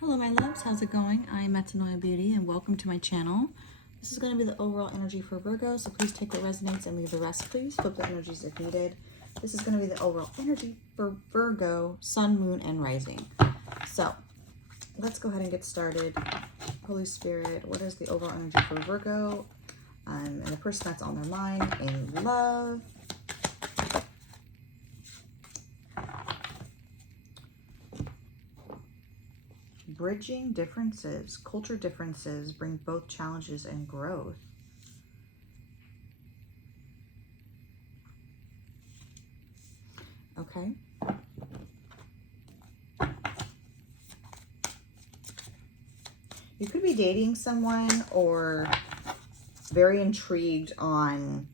Hello my loves, how's it going? I am Metanoia Beauty and welcome to my channel. This is going to be the overall energy for Virgo, so please take what resonates and leave the rest, please. Flip the energies if needed. This is going to be the overall energy for Virgo, Sun, Moon, and Rising. So, let's go ahead and get started. Holy Spirit, what is the overall energy for Virgo? And the person that's on their mind in love. Bridging differences, culture differences bring both challenges and growth. Okay. You could be dating someone or very intrigued on,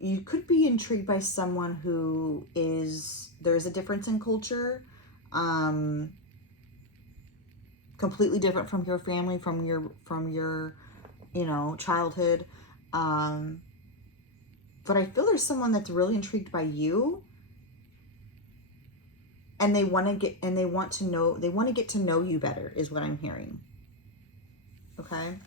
you could be intrigued by someone who is, there's a difference in culture, completely different from your family, from your childhood. But I feel there's someone that's really intrigued by you, and they want to get to know you better, is what I'm hearing. Okay.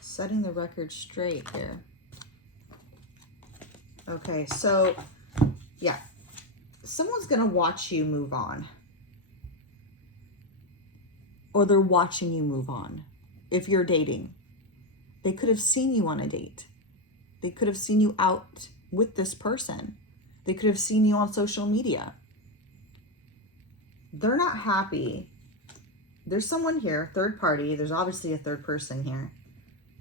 Setting the record straight here. Okay, so yeah, someone's gonna watch you move on, or they're watching you move on. If you're dating, they could have seen you on a date. They could have seen you out with this person. They could have seen you on social media. They're not happy. There's someone here, third party. There's obviously a third person here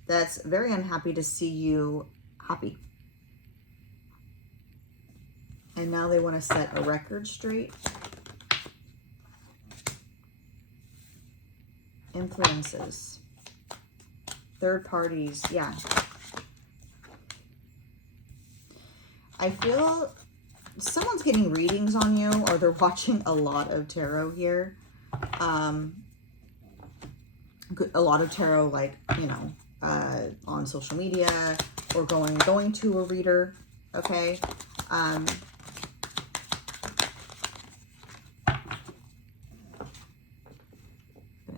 that's very unhappy to see you happy. And now they want to set a record straight. Influences. Third parties, yeah. I feel someone's getting readings on you, or they're watching a lot of tarot here. A lot of tarot, like, on social media, or going to a reader. Okay. Gonna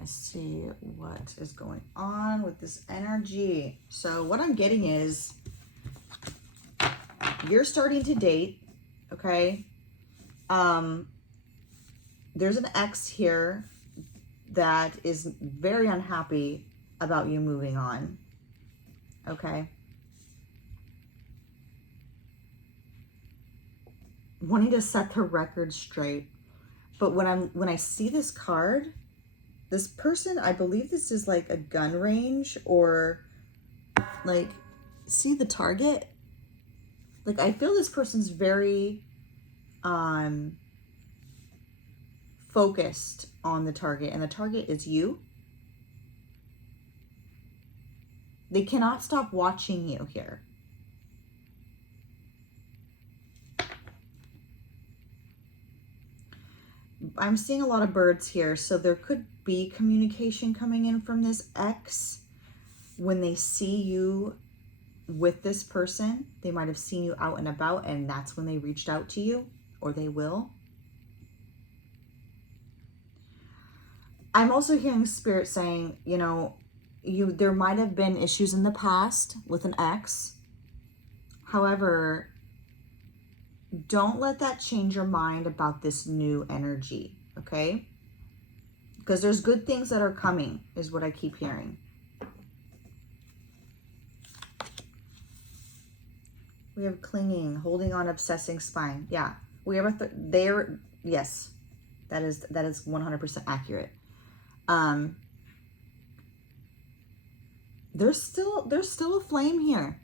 see what is going on with this energy. So what I'm getting is you're starting to date. Okay. There's an ex here that is very unhappy about you moving on. Okay. Wanting to set the record straight. But when I see this card, this person, I believe this is like a gun range, or like, see the target? Like, I feel this person's very focused on the target, and the target is you. They cannot stop watching you here. I'm seeing a lot of birds here, so there could be communication coming in from this ex. When they see you with this person, they might have seen you out and about, and that's when they reached out to you, or they will. I'm also hearing Spirit saying, there might have been issues in the past with an ex. However, don't let that change your mind about this new energy, okay? Because there's good things that are coming, is what I keep hearing. We have clinging, holding on, obsessing, spine. Yeah, we have yes, that is 100% accurate. There's still a flame here.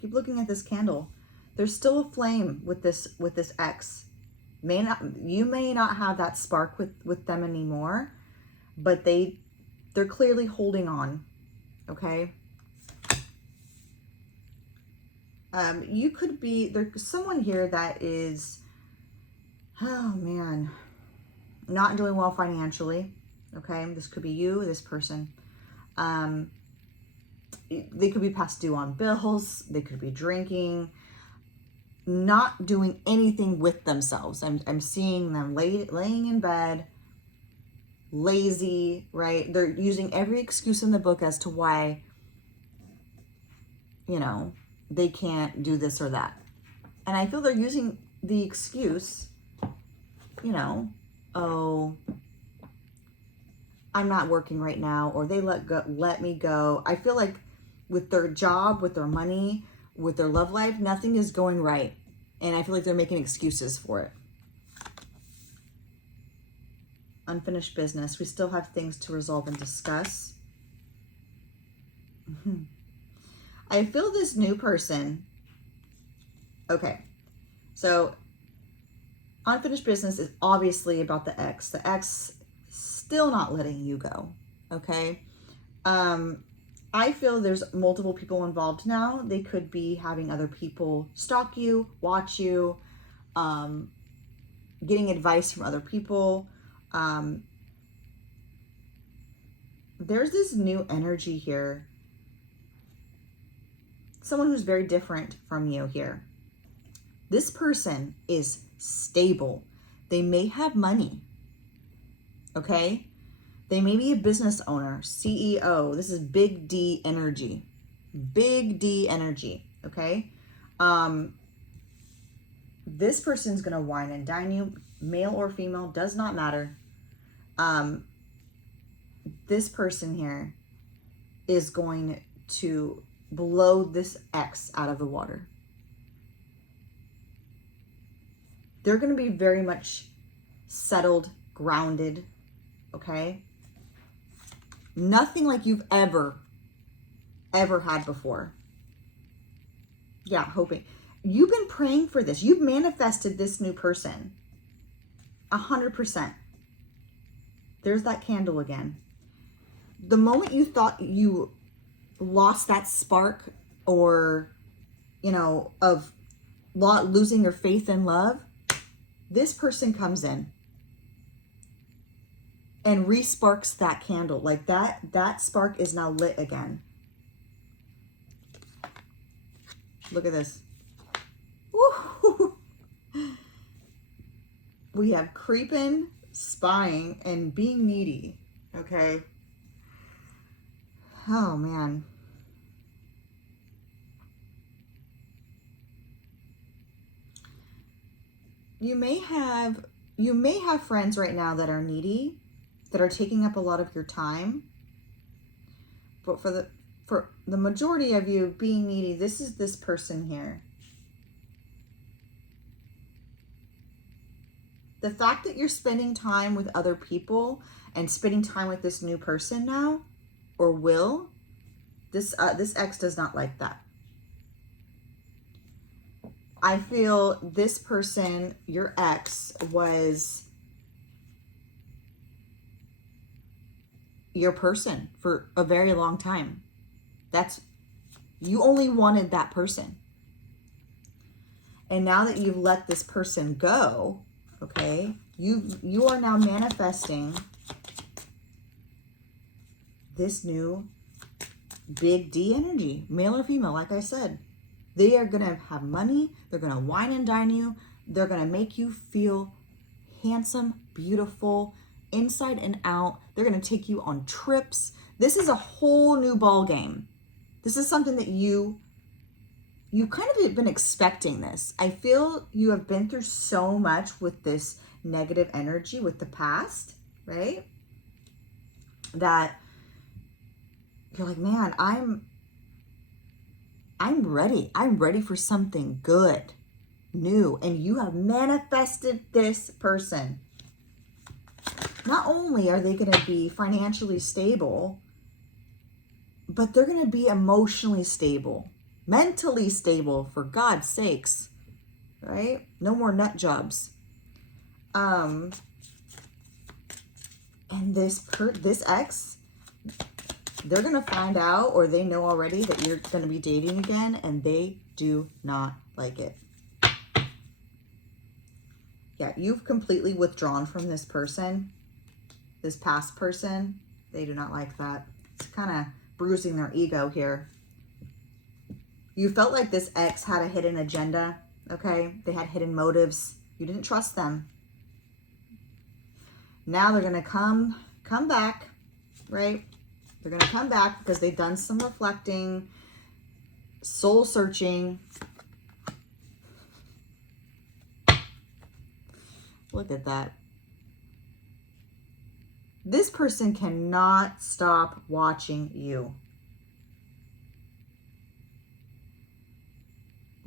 Keep looking at this candle. There's still a flame with this ex. You may not have that spark with them anymore, but they're clearly holding on. Okay. You could be, there's someone here that is, oh man, not doing well financially. Okay, this could be you, this person. They could be past due on bills. They could be drinking, not doing anything with themselves. I'm seeing them laying in bed, lazy, right? They're using every excuse in the book as to why, you know, they can't do this or that. And I feel they're using the excuse, you know, oh, I'm not working right now, or they let me go. I feel like with their job, with their money, with their love life, nothing is going right. And I feel like they're making excuses for it. Unfinished business. We still have things to resolve and discuss. I feel this new person. Okay. So unfinished business is obviously about the ex. The ex still not letting you go. Okay. I feel there's multiple people involved now. They could be having other people stalk you, watch you, getting advice from other people. There's this new energy here. Someone who's very different from you here. This person is stable. They may have money. Okay? They may be a business owner, CEO. This is big D energy. Big D energy. Okay? This person's going to wine and dine you, male or female, does not matter. This person here is going to blow this ex out of the water. They're going to be very much settled, grounded, okay? Nothing like you've ever had before. Yeah, hoping. You've been praying for this. You've manifested this new person. 100%. There's that candle again. The moment you thought you lost that spark, or, you know, of losing your faith in love, this person comes in and re-sparks that candle. Like that spark is now lit again. Look at this. Woo! We have creeping, spying, and being needy. Okay. Oh man. You may have friends right now that are needy, that are taking up a lot of your time. But for the majority of you being needy, this is this person here. The fact that you're spending time with other people and spending time with this new person now, or will, this ex does not like that. I feel this person, your ex, was your person for a very long time. You only wanted that person. And now that you've let this person go, okay, you are now manifesting this new big D energy, male or female, like I said. They are going to have money. They're going to wine and dine you. They're going to make you feel handsome, beautiful, inside and out. They're going to take you on trips. This is a whole new ball game. This is something that you kind of have been expecting this. I feel you have been through so much with this negative energy with the past, right? That you're like, man, I'm ready. I'm ready for something good, new. And you have manifested this person. Not only are they going to be financially stable, but they're going to be emotionally stable, mentally stable, for God's sakes, right? No more nut jobs. And this ex, they're going to find out, or they know already, that you're going to be dating again, and they do not like it. Yeah, you've completely withdrawn from this person, this past person. They do not like that. It's kind of bruising their ego here. You felt like this ex had a hidden agenda, okay? They had hidden motives. You didn't trust them. Now they're going to come back, right? They're going to come back because they've done some reflecting, soul searching. Look at that. This person cannot stop watching you.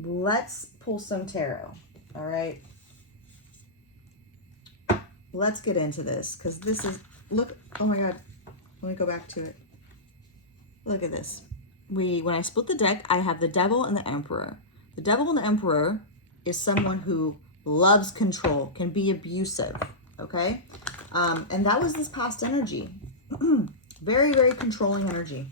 Let's pull some tarot, all right? Let's get into this because this is, look, oh my God, let me go back to it. Look at this. When I split the deck, I have the Devil and the Emperor. The Devil and the Emperor is someone who loves control, can be abusive, okay? And that was this past energy. Very, very controlling energy.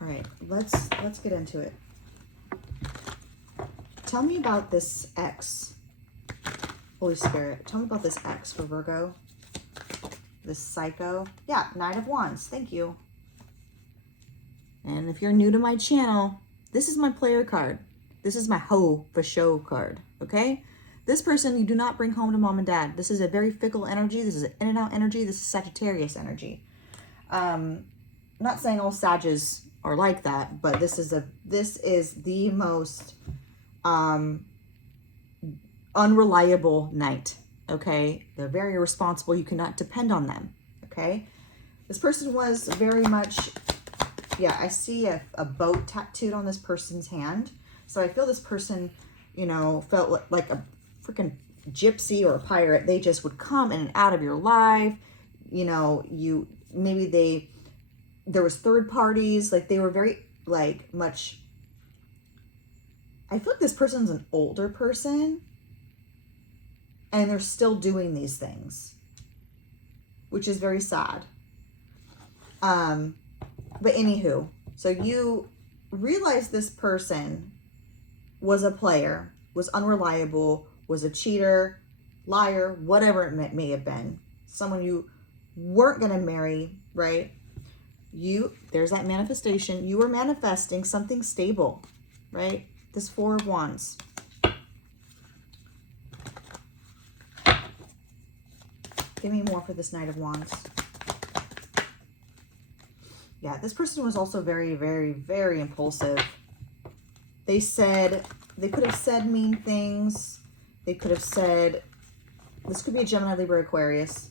All right, let's get into it. Tell me about this ex. Holy Spirit, tell me about this ex for Virgo. This psycho. Yeah, Knight of Wands. Thank you. And if you're new to my channel, this is my player card. This is my ho for show card, okay? This person you do not bring home to mom and dad. This is a very fickle energy. This is an in and out energy. This is Sagittarius energy. I'm not saying all Sages are like that, but this is the most unreliable knight, okay? They're very irresponsible. You cannot depend on them, okay? This person was very much, yeah, I see a boat tattooed on this person's hand. So I feel this person, you know, felt like a freaking gypsy or a pirate. They just would come in and out of your life. You know, there was third parties. Like they were very, like much, I feel like this person's an older person and they're still doing these things, which is very sad. But anywho, so you realize this person was a player, was unreliable, was a cheater, liar, whatever it may have been. Someone you weren't going to marry, right? There's that manifestation. You were manifesting something stable, right? This Four of Wands. Give me more for this Knight of Wands. Yeah, this person was also very, very, very impulsive. They could have said mean things. They could have said, this could be a Gemini, Libra, Aquarius.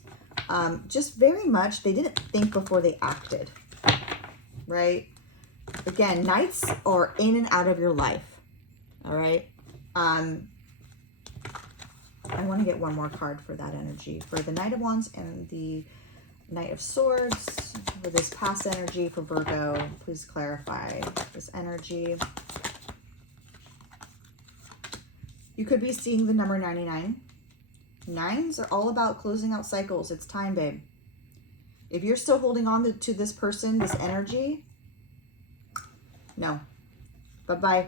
Just very much, they didn't think before they acted, right? Again, knights are in and out of your life, all right? I want to get one more card for that energy. For the Knight of Wands and the Knight of Swords, for this past energy for Virgo, please clarify this energy. You could be seeing the number 99. Nines are all about closing out cycles. It's time, babe. If you're still holding on to this person, this energy, no. Bye-bye.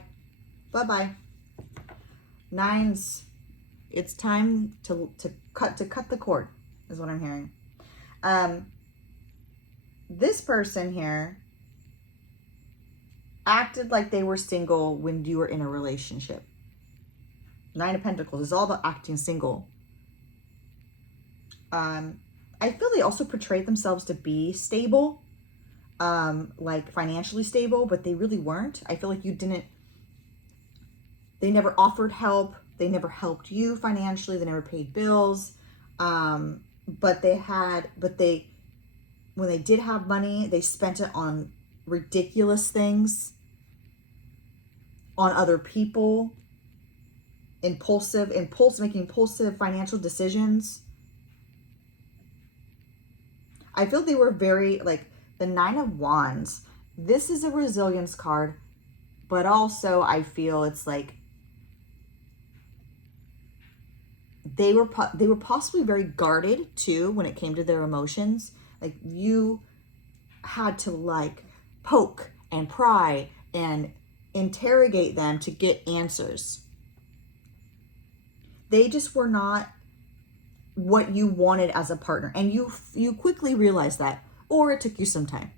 Bye-bye. Nines, it's time to cut the cord, is what I'm hearing. This person here acted like they were single when you were in a relationship. Nine of Pentacles is all about acting single. I feel they also portrayed themselves to be stable, like financially stable, but they really weren't. I feel like they never offered help. They never helped you financially. They never paid bills. But when they did have money, they spent it on ridiculous things, on other people, making impulsive financial decisions. I feel they were very, like, the Nine of Wands. This is a resilience card, but also I feel it's like they were possibly very guarded too when it came to their emotions. Like you had to like poke and pry and interrogate them to get answers. They just were not what you wanted as a partner. And you quickly realized that, or it took you some time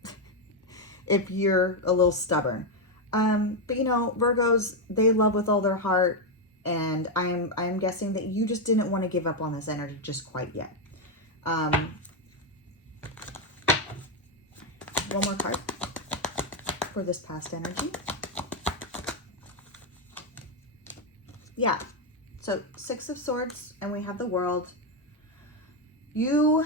if you're a little stubborn. But you know, Virgos, they love with all their heart. And I'm guessing that you just didn't want to give up on this energy just quite yet. One more card for this past energy. Yeah. So 6 of Swords, and we have the World. You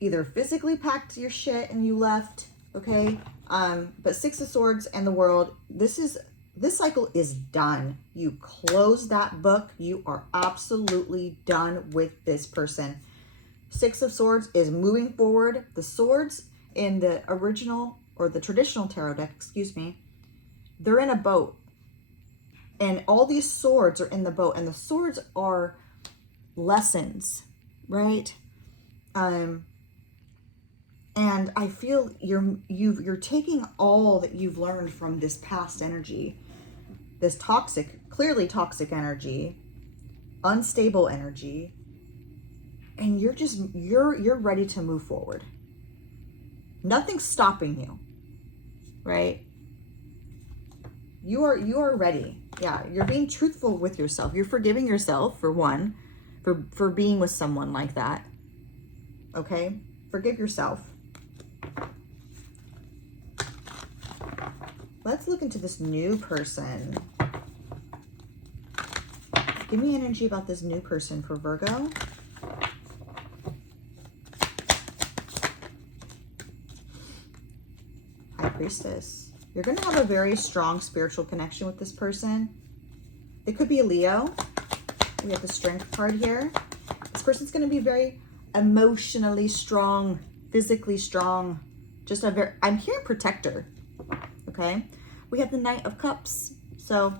either physically packed your shit and you left, okay? But 6 of Swords and the World, this cycle is done. You close that book. You are absolutely done with this person. 6 of Swords is moving forward. The swords in the original, or the traditional tarot deck, excuse me, they're in a boat. And all these swords are in the boat. And the swords are lessons, right? And I feel you're taking all that you've learned from this past energy, this toxic, clearly toxic energy, unstable energy, and you're ready to move forward. Nothing's stopping you, right? You are ready. Yeah, you're being truthful with yourself. You're forgiving yourself, for one, for being with someone like that. Okay? Forgive yourself. Let's look into this new person. Give me energy about this new person for Virgo. High Priestess. You're going to have a very strong spiritual connection with this person. It could be a Leo. We have the Strength card here. This person's going to be very emotionally strong, physically strong. Just a very, I'm hearing protector. Okay. We have the Knight of Cups. So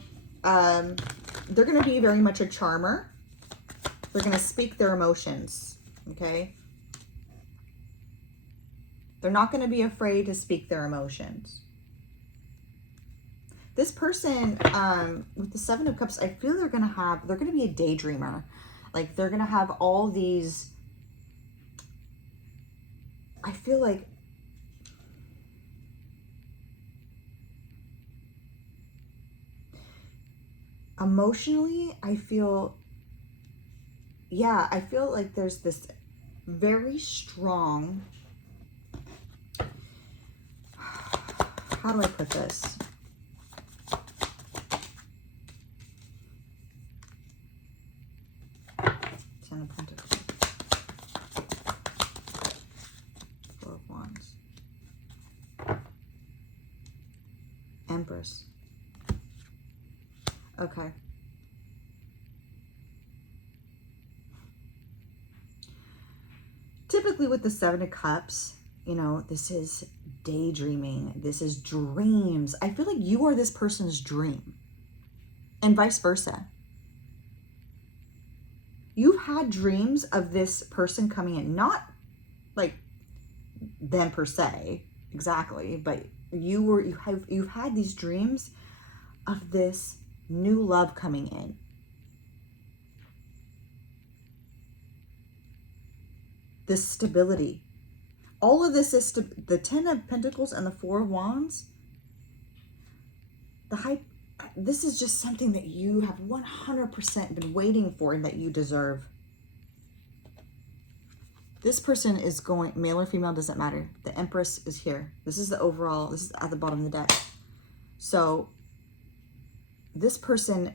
they're going to be very much a charmer. They're going to speak their emotions. Okay. They're not going to be afraid to speak their emotions. This person, with the 7 of Cups, I feel they're going to be a daydreamer. Like, they're going to have all these, I feel like, emotionally, I feel like there's this very strong, how do I put this? Ten of Pentacles. 4 of Wands. Empress. Okay. Typically with the 7 of Cups, you know, this is daydreaming. This is dreams. I feel like you are this person's dream. And vice versa. You've had dreams of this person coming in, not like them per se, exactly, but you've had these dreams of this new love coming in. This stability. All of this is the 10 of Pentacles and the 4 of Wands. This is just something that you have 100% been waiting for and that you deserve. This person is going, male or female, doesn't matter. The Empress is here. This is the overall, this is at the bottom of the deck. So this person,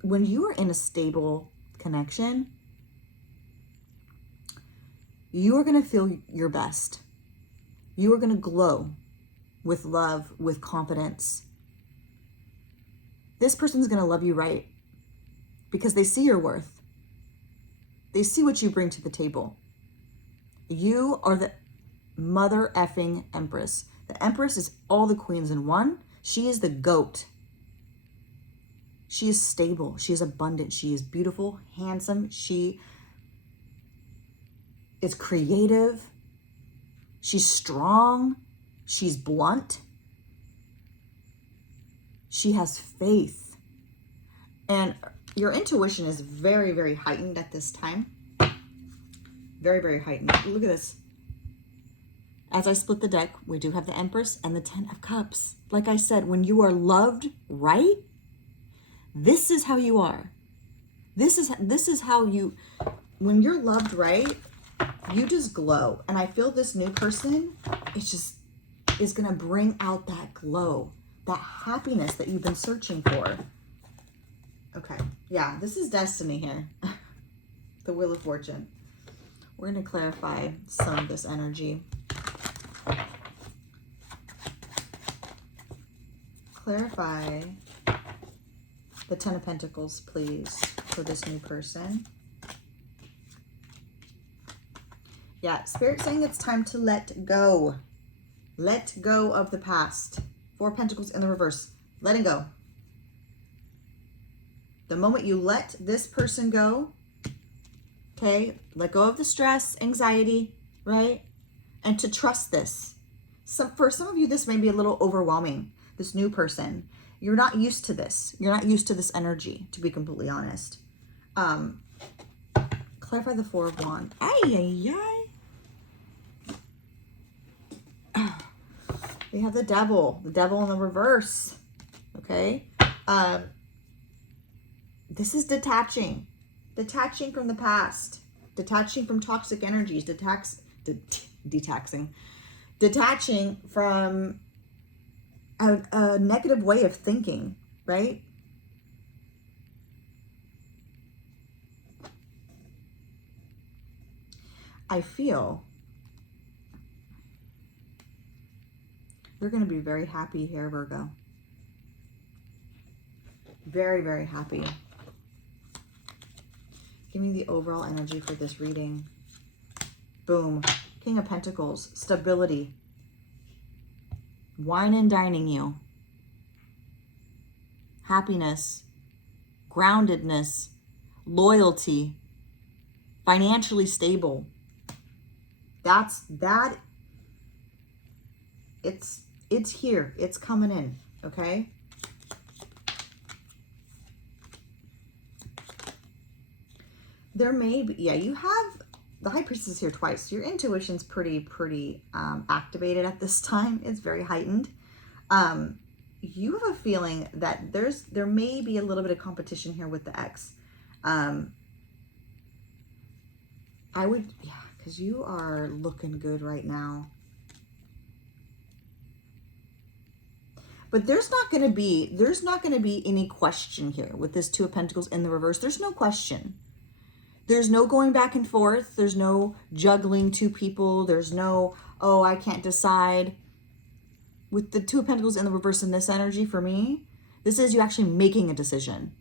when you are in a stable connection, you are going to feel your best. You are going to glow with love, with confidence. This person's going to love you right because they see your worth. They see what you bring to the table. You are the mother effing Empress. The Empress is all the queens in one. She is the goat. She is stable. She is abundant. She is beautiful, handsome. She is creative. She's strong. She's blunt. She has faith. And your intuition is very, very heightened at this time. Very, very heightened. Look at this. As I split the deck, we do have the Empress and the Ten of Cups. Like I said, when you are loved right, this is how you are. This is how you, when you're loved right, you just glow. And I feel this new person is going to bring out that glow, that happiness that you've been searching for. Okay. Yeah, this is destiny here. The Wheel of Fortune. We're going to clarify some of this energy. Clarify the Ten of Pentacles, please, for this new person. Yeah, Spirit saying it's time to let go. Let go of the past. Four of Pentacles in the reverse. Letting go. The moment you let this person go, okay, let go of the stress, anxiety, right? And to trust this. For some of you, this may be a little overwhelming, this new person. You're not used to this. You're not used to this energy, to be completely honest. Clarify the Four of Wands. We have the Devil in the reverse. Okay. This is detaching from the past, detaching from toxic energies, detaching from a negative way of thinking, right? I feel you're going to be very happy here, Virgo. Very, very happy. Give me the overall energy for this reading. Boom. King of Pentacles. Stability. Wine and dining you. Happiness. Groundedness. Loyalty. Financially stable. It's here. It's coming in. Okay? There may be, yeah, you have the High Priestess here twice. Your intuition's pretty activated at this time. It's very heightened. You have a feeling that there may be a little bit of competition here with the ex. I would, yeah, because you are looking good right now. But there's not going to be any question here with this Two of Pentacles in the reverse. There's no question. There's no going back and forth. There's no juggling two people. There's no, oh, I can't decide. With the Two of Pentacles in the reverse in this energy, for me, this is you actually making a decision.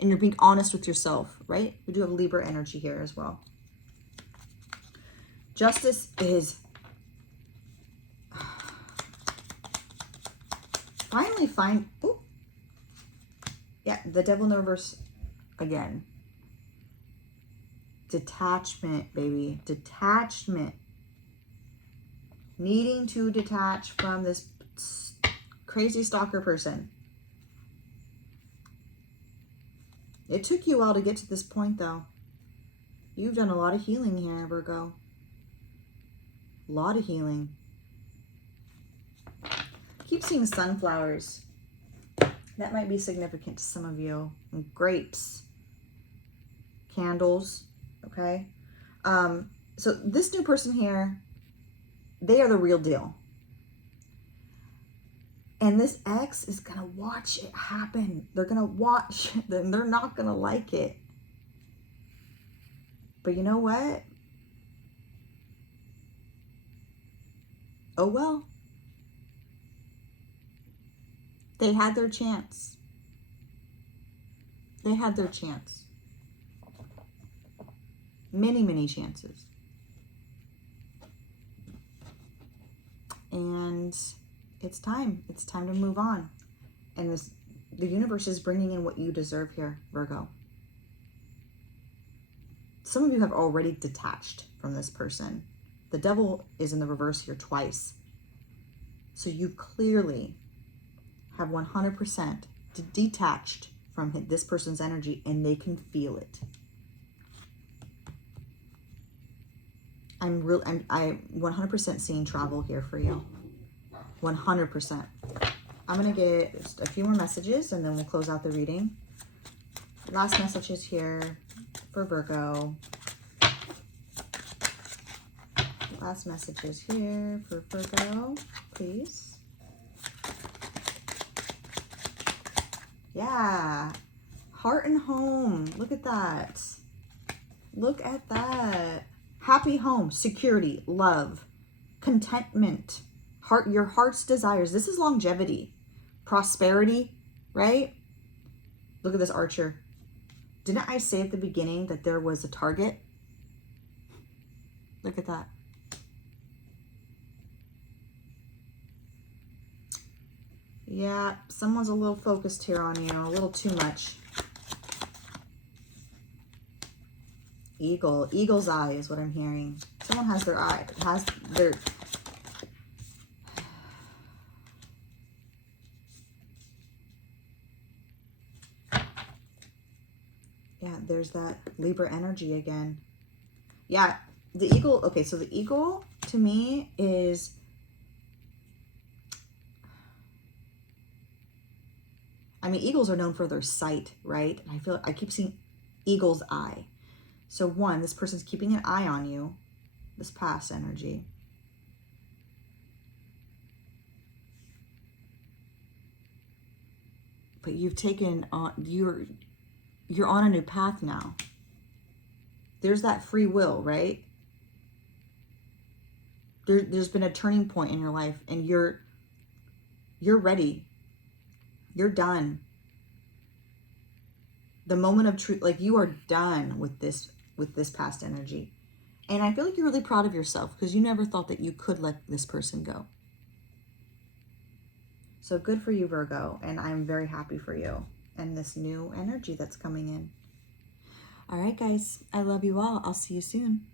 And you're being honest with yourself, right? We do have Libra energy here as well. Justice is finally ooh. Yeah, the Devil in the reverse again. Detachment, baby. Detachment. Needing to detach from this crazy stalker person. It took you a while to get to this point, though. You've done a lot of healing here, Virgo. A lot of healing. Keep seeing sunflowers. That might be significant to some of you. And grapes. Candles. Okay. So this new person here, they are the real deal. And this ex is going to watch it happen. They're going to watch. Then they're not going to like it. But you know what? Oh, well. They had their chance. They had their chance. Many, many chances. And it's time. It's time to move on. And the universe is bringing in what you deserve here, Virgo. Some of you have already detached from this person. The Devil is in the reverse here twice. So you clearly have 100% detached from this person's energy, and they can feel it. I'm 100% seeing travel here for you. 100%. I'm going to get just a few more messages and then we'll close out the reading. Last messages here for Virgo. Last messages here for Virgo, please. Yeah. Heart and home. Look at that. Look at that. Happy home, security, love, contentment, your heart's desires. This is longevity, prosperity, right? Look at this Archer. Didn't I say at the beginning that there was a target? Look at that. Yeah, someone's a little focused here on you, a little too much. Eagle's eye is what I'm hearing. Someone has their eye, yeah, there's that Libra energy again. Yeah, the eagle, okay, so the eagle to me is, I mean, eagles are known for their sight, right? And I keep seeing eagle's eye. So one, this person's keeping an eye on you, this past energy. But you've taken on, you're on a new path now. There's that free will, right? There's been a turning point in your life and you're ready. You're done. The moment of truth, like you are done with this past energy. And I feel like you're really proud of yourself because you never thought that you could let this person go. So good for you, Virgo. And I'm very happy for you and this new energy that's coming in. All right, guys. I love you all. I'll see you soon.